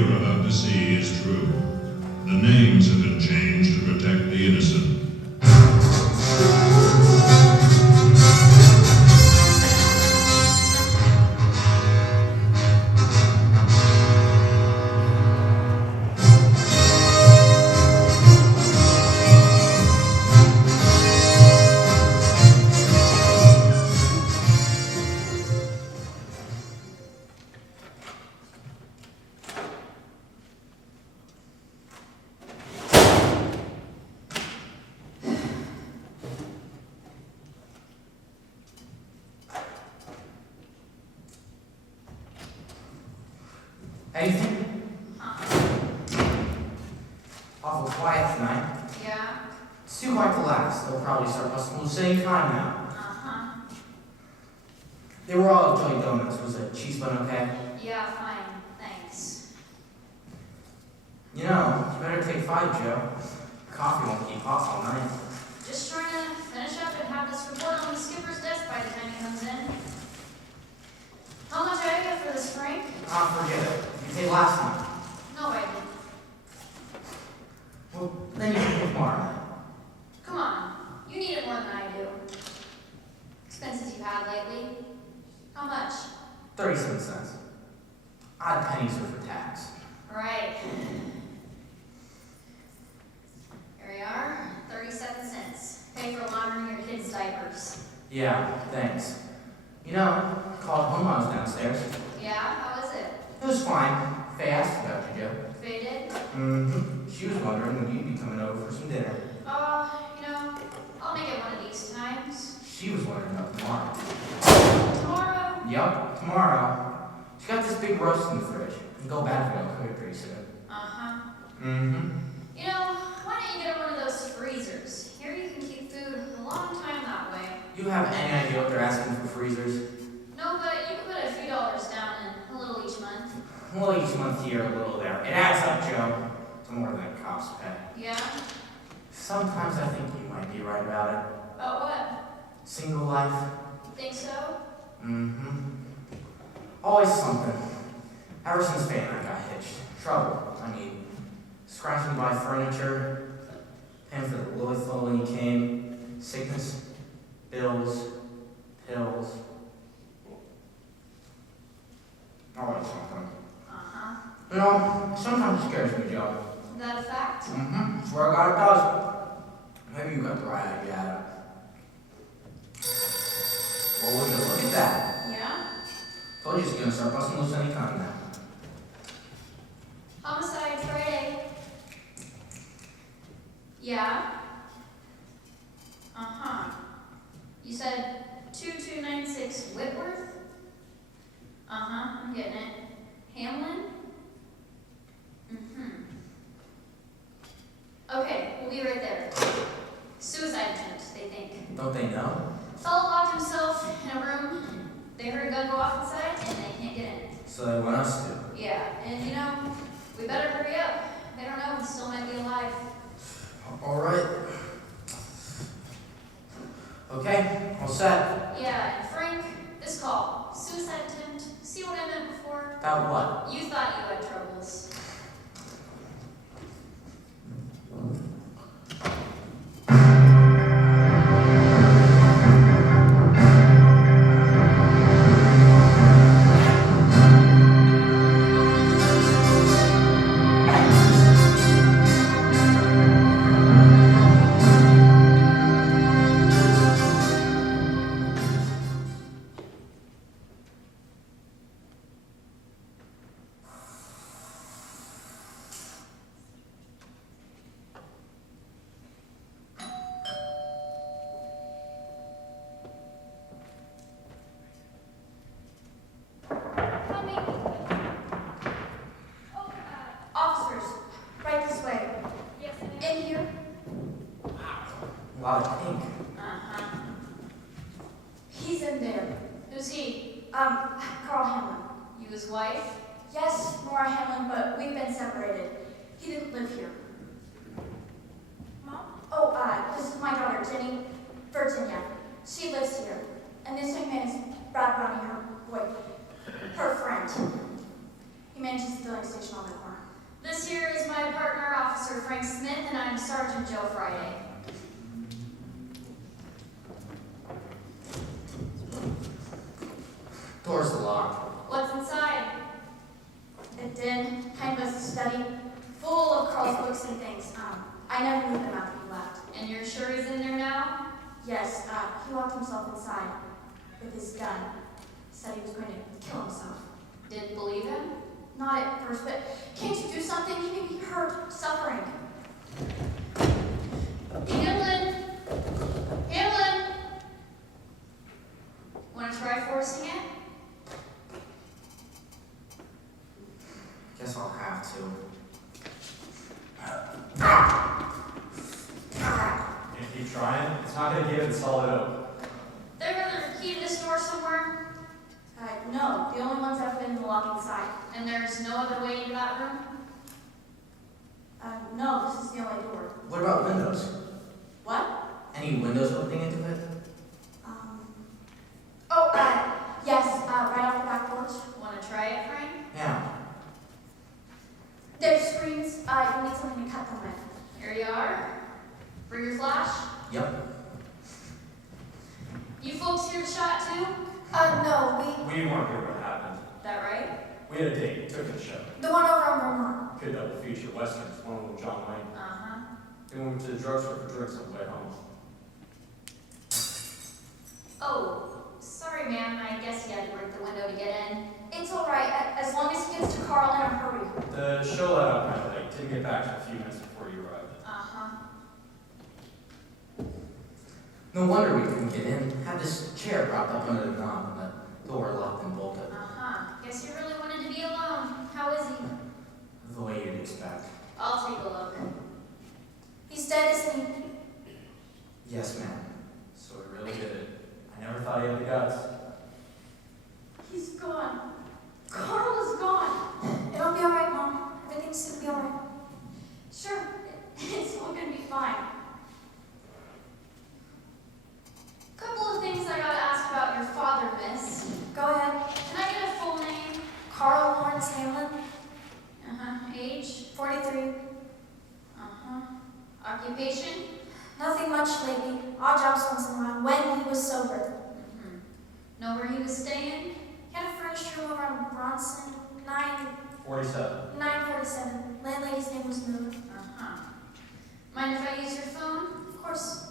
you're about to see is true. The names have been changed to protect the innocent. Anything? Awful quiet tonight. Yeah? It's too quiet to last. They'll probably start busting loose any time now. Uh-huh. They were all jelly donuts. Was the cheese bun okay? Yeah, fine. Thanks. You know, you better take 5, Joe. Coffee won't keep hot all night. Just trying to finish up and have this report on the skipper's desk by the time he comes in. How much I owe you for this, Frank? Forget it. You paid last month. No, I didn't. Well, then you can pay tomorrow. Come on. You need it more than I do. Expenses you had lately. How much? 37 cents. Odd pennies are for tax. Right. Here we are. 37 cents. Pay for laundering your kids' diapers. Yeah, thanks. You know, I called home when I was downstairs. Yeah? How was it? It was fine. Faye asked about you, Joe. Faye did? Mm-hmm. She was wondering when you'd be coming over for some dinner. I'll make it one of these times. She was wondering about tomorrow. Tomorrow? Yup, tomorrow. She got this big roast in the fridge. It'll go bad if we don't cook it pretty soon. Uh-huh. Mm-hmm. Why don't you get one of those freezers? Here you can keep food a long time that way. You have any idea what they're asking for freezers? No, but you can put a few dollars down and a little each month. Well, each month here, a little there. It adds up, Joe, to more than cops pay. Yeah? Sometimes I think you might be right about it. About what? Single life? You think so? Mm-hmm. Always something. Ever since Faye and I got hitched. Trouble, scratching by furniture, paying for the Louisville when he came, sickness, bills, pills. Always something. Uh-huh. Sometimes it scares me, Joe. Is that a fact? Mm-hmm. Swear to God it does. Maybe you got the right idea at it. Well, would you look at that? Yeah? Told you it's gonna start busting loose any time now. Homicide Friday. Yeah? Uh-huh. You said 2296 Whitworth? Uh-huh, I'm getting it. Hamlin? Mm-hmm. Okay, we'll be right there. Suicide attempt, they think. Don't they know? Fellow locked himself in a room. They heard a gun go off inside, and they can't get in. So they want us to. Yeah, and we better hurry up. They don't know, he still might be alive. Alright. Okay, all set. Yeah, and Frank, this call, suicide attempt. See what I meant before? About what? You thought you had troubles. Officers, right this way. Yes, In here? A lot of pink. Uh-huh. He's in there. Who's he? Carl Hamlin. You his wife? Yes, Nora Hamlin, but we've been separated. He didn't live here. Mom? Oh, this is my daughter, Virginia. She lives here. And this young man is Brad Ronnie, her friend. He manages the building station on the corner. This here is my partner, Officer Frank Smith, and I'm Sergeant Joe Friday. Door's locked. What's inside? A den, kind of a study, full of Carl's books and things. I never moved them after he left. And you're sure he's in there now? Yes, he locked himself inside with his gun. Said he was going to kill himself. Didn't believe him? Not at first, but can't you do something? He may be hurt, suffering. Hamlin! Hamlin! Want to try forcing it? Guess I'll have to. If you keep trying, it's not going to give it solid oak. There a key to this door somewhere? No, the only ones I've been in the lock inside. And there's no other way into that room? No, this is the only door. What about windows? What? Any windows opening into it? Yes, right off the back porch. Want to try it, Frank? Yeah. There's screens, you'll need something to cut them with. Here you are. Bring your flash. Yep. You folks here to shot too? No, We weren't here when it happened. That right? We had a date, took to the show. the one over on Vermont. Could double feature westerns, one of them John Wayne. Uh-huh. Then we went to the drugstore for drinks on the way home. Oh, sorry ma'am, I guess you had to break the window to get in. It's all right, as long as he gets to Carl in a hurry. The show let out kind of late. Didn't get back to a few minutes before you arrived. Uh-huh. No wonder we couldn't get in. Had this chair propped up under the knob and the door locked and bolted. Uh-huh. Guess you really wanted to be alone. How is he? The way you'd expect. I'll take a look. He's dead, isn't he? Yes, ma'am. So we really did it. I never thought he had the guts. He's gone. Carl is gone. It'll be all right, Mom. Everything's gonna be all right. Sure, it's all gonna be fine. Couple of things I gotta ask about your father, miss. Go ahead. Can I get a full name? Carl Lawrence Hamlin, Uh-huh. Age? 43. Uh-huh. Occupation? Nothing much lately. Odd jobs once in a while when he was sober. Mm-hmm. Know where he was staying? He had a furnished room over on Bronson, 47. 947. Landlady's name was Miller. Uh-huh. Mind if I use your phone? Of course.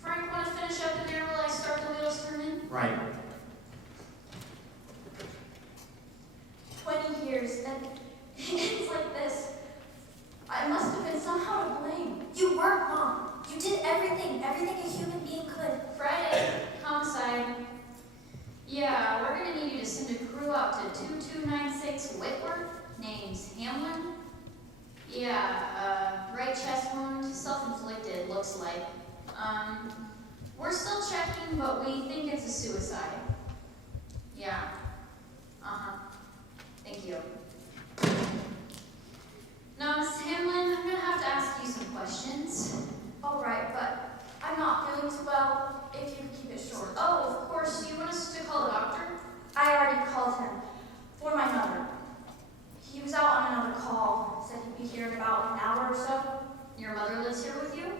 Frank, want to finish up in there while I start the wheels turning? Right. 20 years, and it's like this. I must have been somehow to blame. You weren't, Mom. You did everything a human being could. Friday, homicide. Yeah, we're gonna need you to send a crew out to 2296 Whitworth. Name's Hamlin. Yeah, right chest wound, self-inflicted, looks like. We're still checking, but we think it's a suicide. Yeah. Uh-huh. Thank you. Now, Miss Hamlin, I'm gonna have to ask you some questions. All right, but I'm not feeling too well. If you could keep it short. Oh, of course. Do you want us to call a doctor? I already called him for my mother. He was out on another call. Said he'd be here in about an hour or so. Your mother lives here with you?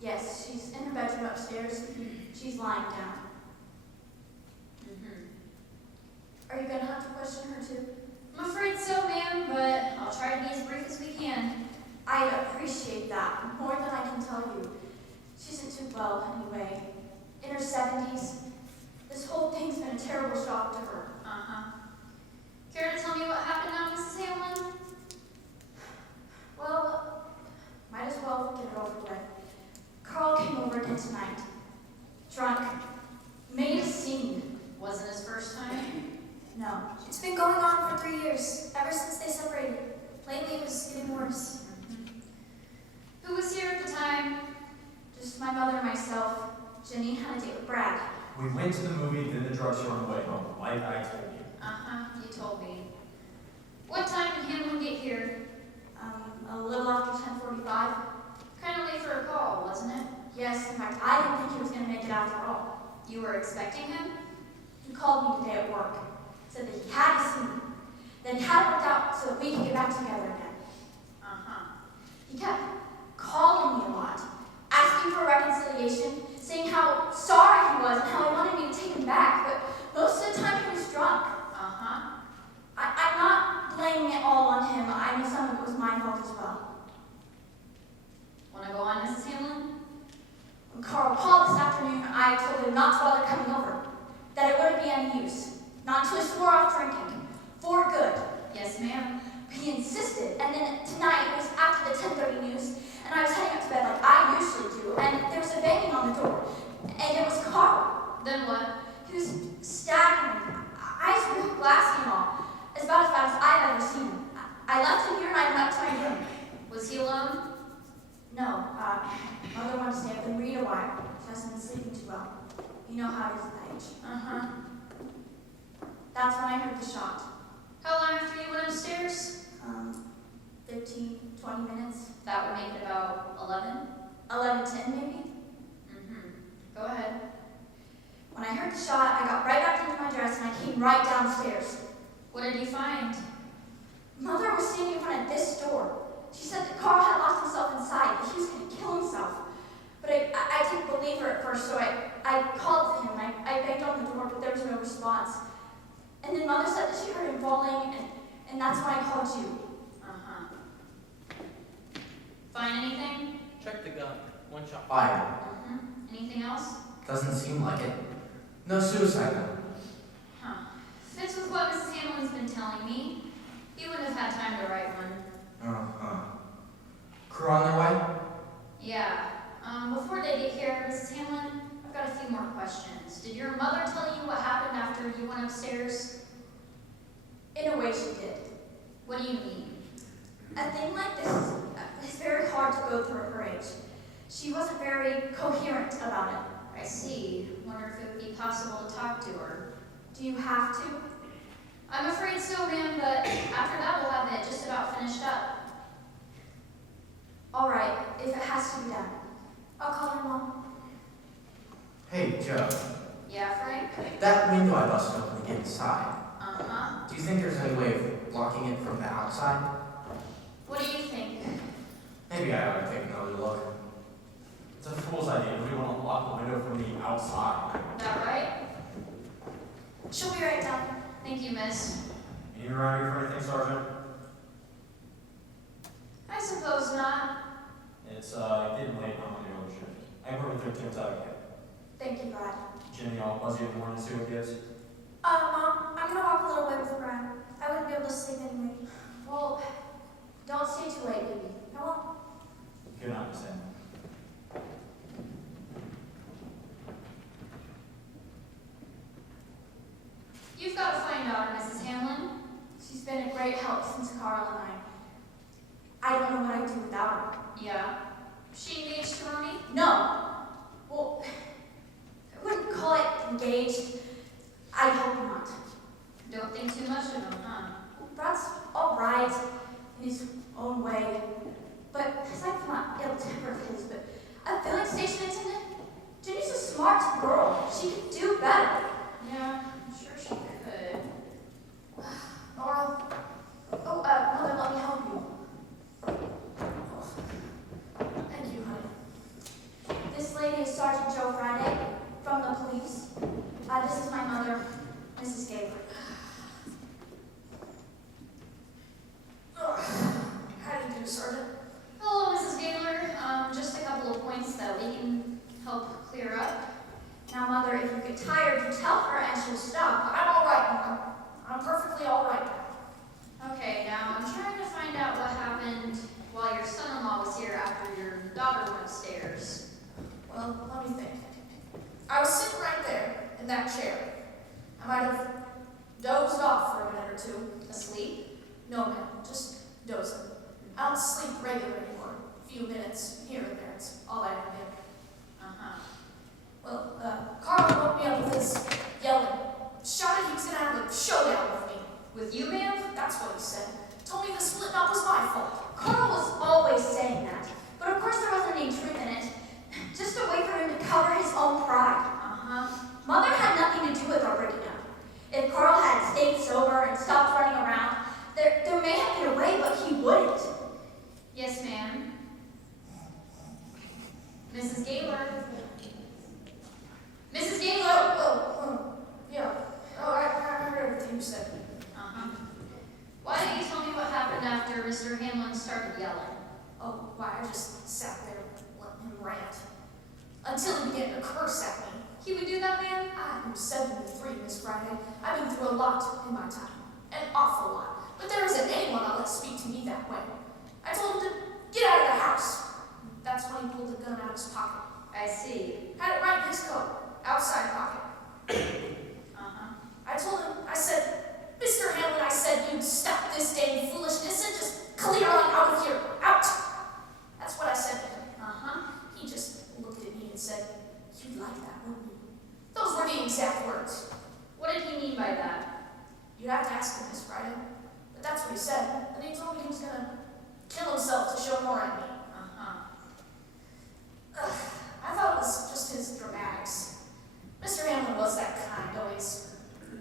Yes, she's in her bedroom upstairs. She's lying down. Mm-hmm. Are you gonna have to question her too? I'm afraid so, ma'am, but I'll try to be as brief as we can. I appreciate that more than I can tell you. She isn't too well anyway. In her 70s. This whole thing's been a terrible shock to her. Uh-huh. Care to tell me what happened now, Mrs. Hamlin? Well, might as well get it over with. Carl came over again tonight. Drunk. Made a scene. Wasn't his first time? No. It's been going on for 3 years, ever since they separated. Lately it was getting worse. Mm-hmm. Who was here at the time? Just my mother and myself. Jenny had a date with Brad. We went to the movie, then the drugstore on the way home, like I told you. Uh-huh, you told me. What time did Hamlin get here? A little after 10:45. Kind of late for a call, wasn't it? Yes, in fact, I didn't think he was going to make it after all. You were expecting him? He called me today at work. Said that he had a scene. That he had it worked out so we could get back together again. Uh-huh. He kept calling me a lot, asking for reconciliation, saying how sorry he was and how he wanted me to take him back, but most of the time he was drunk. Uh-huh. I'm not blaming it all on him. I know some of it was my fault as well. Wanna go on, Mrs. Hamlin? When Carl called this afternoon, I told him not to bother coming over, that it wouldn't be any use, not until he swore off drinking, for good. Yes, ma'am. But he insisted, and then tonight it was after the 10:30 news, and I was heading up to bed like I usually do, and there was a banging on the door, and it was Carl. Then what? He was staggering, eyes real glassy and all, as bad as I've ever seen him. I left him here and I went up to my room. Was he alone? No, Mother wanted to stay up and read a while. She hasn't been sleeping too well. You know how it is at that age. Uh-huh. That's when I heard the shot. How long after you went upstairs? 15, 20 minutes. That would make it about 11? 11:10 maybe. Mm-hmm. Go ahead. When I heard the shot, I got right back into my dress and I came right downstairs. What did you find? Mother was standing in front of this door. She said that Carl had locked himself inside, that he was going to kill himself. But I didn't believe her at first, so I called to him. I banged on the door, but there was no response. And then Mother said that she heard him falling, and that's when I called you. Uh-huh. Find anything? Check the gun. One shot. Fire. Mm-hmm. Anything else? Doesn't seem like it. No suicide note. Huh. Fits with what Mrs. Hamlin's been telling me. He wouldn't have had time to write one. Uh-huh. Crew on their way? Yeah. Before they get here, Mrs. Hamlin, I've got a few more questions. Did your mother tell you what happened after you went upstairs? In a way, she did. What do you mean? A thing like this is very hard to go through at her age. She wasn't very coherent about it. I see. Wonder if it would be possible to talk to her. Do you have to? I'm afraid so, ma'am, but after that we'll have it just about finished up. All right, if it has to be done. I'll call her mom. Hey, Joe. Yeah, Frank? That window I busted open to get inside. Uh-huh. Do you think there's any way of blocking it from the outside? What do you think? Maybe I ought to take another look. It's a fool's idea. We want to lock the window from the outside. That right? She'll be right down. Thank you, miss. You need around here for anything, Sergeant? I suppose not. It's getting late. I'm on the early shift. I work with 13 without you. Thank you, Brad. Jimmy, I'll buzz you in the morning to see what gives. Mom, I'm gonna walk a little way with Brad. I wouldn't be able to sleep anyway. Well, don't stay too late, baby. I won't. Good night, Miss Ann. You've got a fine daughter, Mrs. Hamlin. She's been a great help since Carl and I don't know what I'd do without her. Yeah. She engaged to Ronnie? No. Well, I wouldn't call it engaged. I hope not. Don't think too much of him, huh? Brad's all right in his own way. But aside from that ill temper of his, but a filling station attendant? Jenny's a smart girl. She could do better. Yeah, I'm sure she could. Nora. Oh, Mother, let me help you. Thank you, honey. This lady is Sergeant Joe Friday from the police. This is my mother, Mrs. Gaylor. How do you do, Sergeant? Hello, Mrs. Gaylor. Just a couple of points that we can help clear up. Now, Mother, if you get tired, you tell her and she'll stop. I'm all right, Mom. I'm perfectly all right. Okay, now I'm trying to find out what happened while your son-in-law was here after your daughter went upstairs. Well, let me think. I was sitting right there in that chair. I might have dozed off for a minute or two. Asleep? No, ma'am, just dozing. I don't sleep regular anymore. A few minutes here and there. It's all I ever do. Uh-huh. Well, Carl woke me up with his yelling. Shouted he was going to have a showdown with me. With you, ma'am? That's what he said. Told me the splitting up was my fault. Carl was always saying that. But of course there wasn't any truth in it. Just a way for him to cover his own pride. Uh-huh. Mother had nothing to do with our breaking up. If Carl had stayed sober and stopped running around, there may have Mr. Hamlin started yelling? Oh, why, I just sat there letting him rant. Until he began to curse at me. He would do that, man? I'm 73, Miss Friday. I've been through a lot in my time. An awful lot. But there isn't anyone I'll let speak to me that way. I told him to get out of the house. That's when he pulled the gun out of his pocket. I see. Had it right in his coat, outside pocket. Uh-huh. I told him, I said, Mr. Hamlin, I said you'd stop this dang foolishness and just clear on out of here. Out! That's what I said to him. Uh-huh. He just looked at me and said, you'd like that, wouldn't you? Those were the exact words. What did he mean by that? You'd have to ask him, Miss Friday. But that's what he said. And he told me he was gonna kill himself to show more at me. Uh-huh. I thought it was just his dramatics. Mr. Hamlin was that kind, always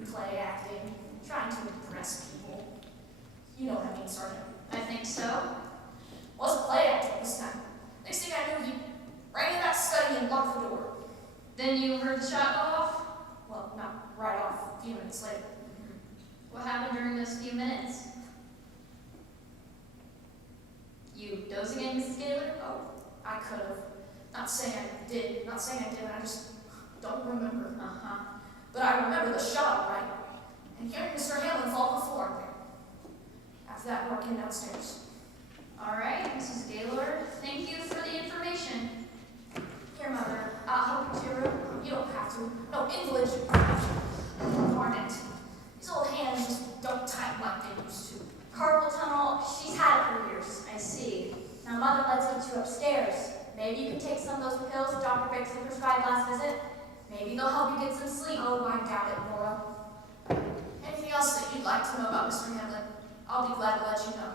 play acting, trying to impress people. You know what I mean, Sergeant. I think so. Wasn't play acting this time. Next thing I knew, he ran in that study and locked the door. Then you heard the shot go off? Well, not right off, a few minutes later. What happened during those few minutes? You dozing in, Mrs. Gaylor? Oh, I could have. Not saying I did, I just don't remember. Uh-huh. But I remember the shot, all right? And hearing Mr. Hamlin fall on the floor. After that, working downstairs. All right, Mrs. Gaylor, thank you for the information. Here, Mother, I'll help you to your room. You don't have to. No, invalid. Darn it. These old hands just don't tighten like they used to. Carpal tunnel, she's had it for years. I see. Now, Mother, let's get you upstairs. Maybe you can take some of those pills Dr. Bixby prescribed last visit. Maybe they'll help you get some sleep. Oh, I doubt it, Nora. Anything else that you'd like to know about Mr. Hamlin? I'll be glad to let you know.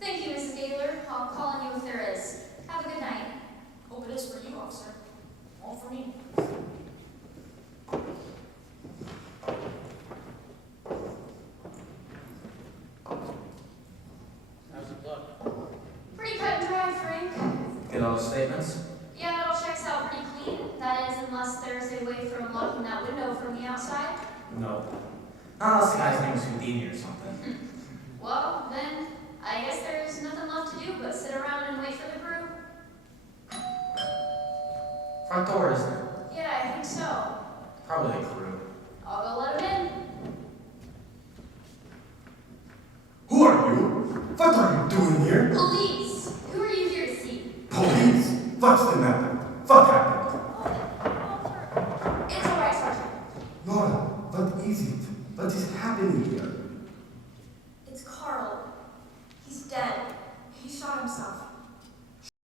Thank you, Mrs. Gaylor. I'll call on you if there is. Have a good night. Hope it is for you, officer. All for me. How's it look? Pretty cut and dry, Frank. Get all the statements? Yeah, it all checks out pretty clean. That is, unless there's a way for unlocking that window from the outside. No. Unless the guy's name is Houdini or something. Well, then, I guess there's nothing left to do but sit around and wait for the crew. Front door, isn't it? Yeah, I think so. Probably the crew. I'll go let him in. Who are you? What are you doing here? Police! Who are you here to see? Police? What's the matter? What happened? It's all right, Sergeant. Nora, what is it? What is happening here?